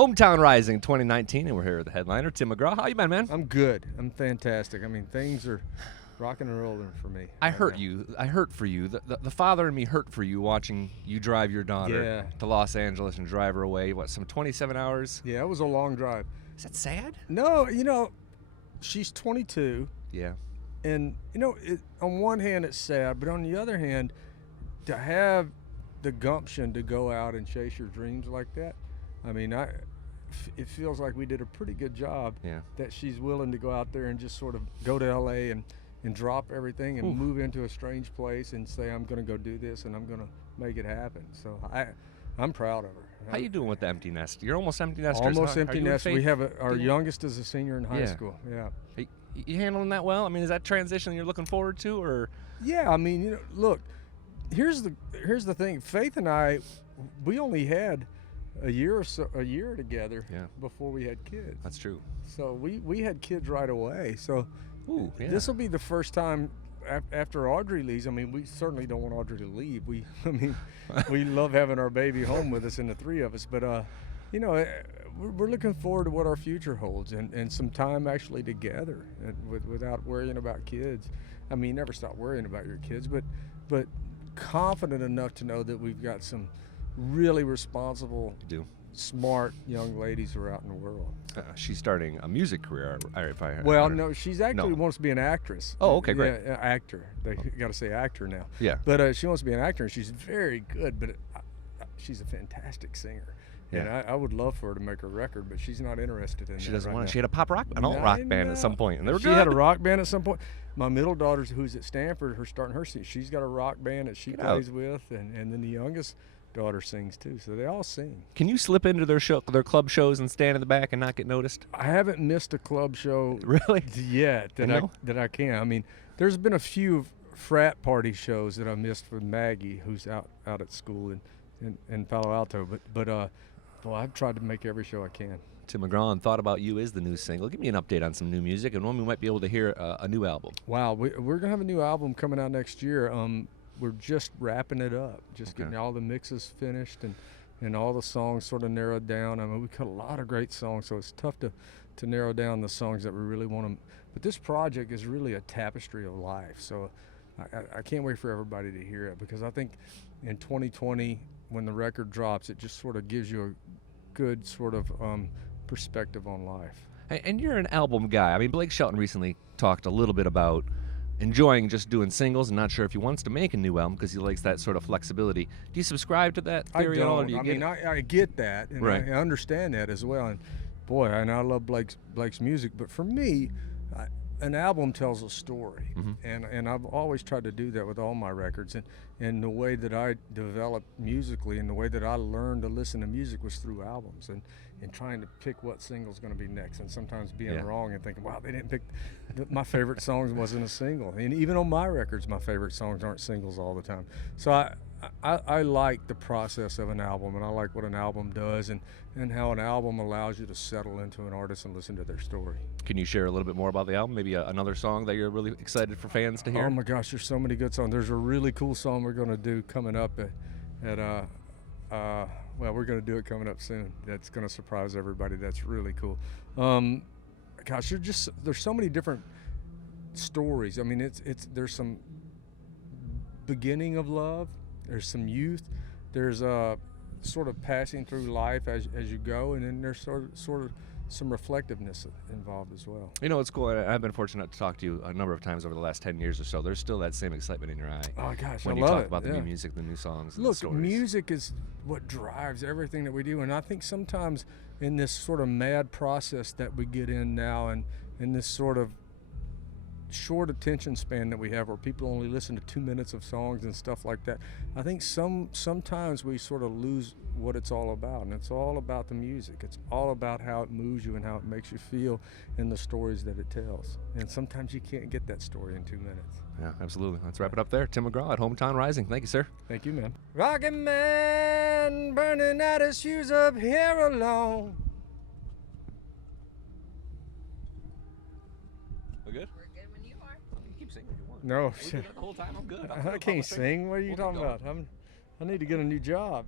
Hometown Rising 2019, and we're here with the headliner, Tim McGraw. How you been, man? I'm good. I'm fantastic. I mean, things are rocking and rolling for me. I hurt you. I hurt for you. The father in me hurt for you watching you drive your daughter to Los Angeles and drive her away. What, some 27 hours? Yeah, it was a long drive. Is that sad? No, she's 22. Yeah. And, on one hand, it's sad, but on the other hand, to have the gumption to go out and chase your dreams like that, I mean, it feels like we did a pretty good job that she's willing to go out there and just sort of go to L.A. and drop everything and move into a strange place and say, I'm going to go do this and I'm going to make it happen. So I'm proud of her. How you doing with the empty nest? You're almost empty nesters. Almost huh? empty nest. We have our youngest is a senior in high Yeah. school. Yeah. You handling that well? I mean, is that transition you're looking forward to, or? Yeah, I mean, look, here's the thing. Faith and I, we only had a year together before we had kids. That's true. So we had kids right away. So this will be the first time after Audrey leaves. I mean, we certainly don't want Audrey to leave. We love having our baby home with us and the three of us. But we're looking forward to what our future holds and some time actually together and without worrying about kids. I mean, never stop worrying about your kids, but confident enough to know that we've got some really responsible, smart young ladies who are out in the world. She's starting a music career. No, she's actually wants to be an actress. Oh, okay, great. Yeah, actor. They got to say actor now. Yeah. But she wants to be an actor, and she's very good. But she's a fantastic singer. Yeah. And I would love for her to make a record, but she's not interested in that. She doesn't right want now. it. She had an alt rock band at some point, and they were She good. had a rock band at some point. My middle daughter, who's at Stanford, she's got a rock band that she plays with, and then the youngest daughter sings too. So they all sing. Can you slip into their club shows and stand in the back and not get noticed? I haven't missed a club show really yet that I can. I mean, there's been a few frat party shows that I missed with Maggie, who's out at school in Palo Alto. But I've tried to make every show I can. Tim McGraw and Thought About You is the new single. Give me an update on some new music and when we might be able to hear a new album. Wow, we're going to have a new album coming out next year. We're just wrapping it up, getting all the mixes finished and all the songs sort of narrowed down. I mean, we cut a lot of great songs, so it's tough to narrow down the songs that we really want to. But this project is really a tapestry of life, so I can't wait for everybody to hear it, because I think in 2020, when the record drops, it just sort of gives you a good sort of perspective on life. And you're an album guy. I mean, Blake Shelton recently talked a little bit about enjoying just doing singles and not sure if he wants to make a new album because he likes that sort of flexibility. Do you subscribe to that theory at all? I get that, and I understand that as well. And boy, I love Blake's music, but for me, an album tells a story, and I've always tried to do that with all my records. And the way that I developed musically and the way that I learned to listen to music was through albums and trying to pick what single's going to be next, and sometimes being wrong and thinking, wow, they didn't pick my favorite song wasn't a single. And even on my records, my favorite songs aren't singles all the time. So I like the process of an album, and I like what an album does and how an album allows you to settle into an artist and listen to their story. Can you share a little bit more about the album? Maybe another song that you're really excited for fans to hear? Oh my gosh, there's so many good songs. There's a really cool song we're going to do coming up we're going to do it coming up soon. That's going to surprise everybody. That's really cool. Gosh, there's so many different stories. I mean, there's some beginning of love. There's some youth. There's sort of passing through life as you go, and then there's sort of some reflectiveness involved as well. You know, it's cool. I've been fortunate to talk to you a number of times over the last 10 years or so. There's still that same excitement in your eye. Oh gosh, when I you love talk it. about the new music, the new songs, and Look, the stories. music is what drives everything that we do, and I think sometimes in this sort of mad process that we get in now, and in this sort of short attention span that we have, where people only listen to 2 minutes of songs and stuff like that, I think sometimes we sort of lose what it's all about, and it's all about the music. It's all about how it moves you and how it makes you feel and the stories that it tells. And sometimes you can't get that story in 2 minutes. Yeah, absolutely. Let's wrap it up there. Tim McGraw at Hometown Rising. Thank you, sir. Thank you, man. Rockin' man, burning out his shoes up here alone. We good? We're good when you are. You keep singing if you want. No, We did that the whole time. I'm good. I can't sing. What are you talking about? I need to get a new job.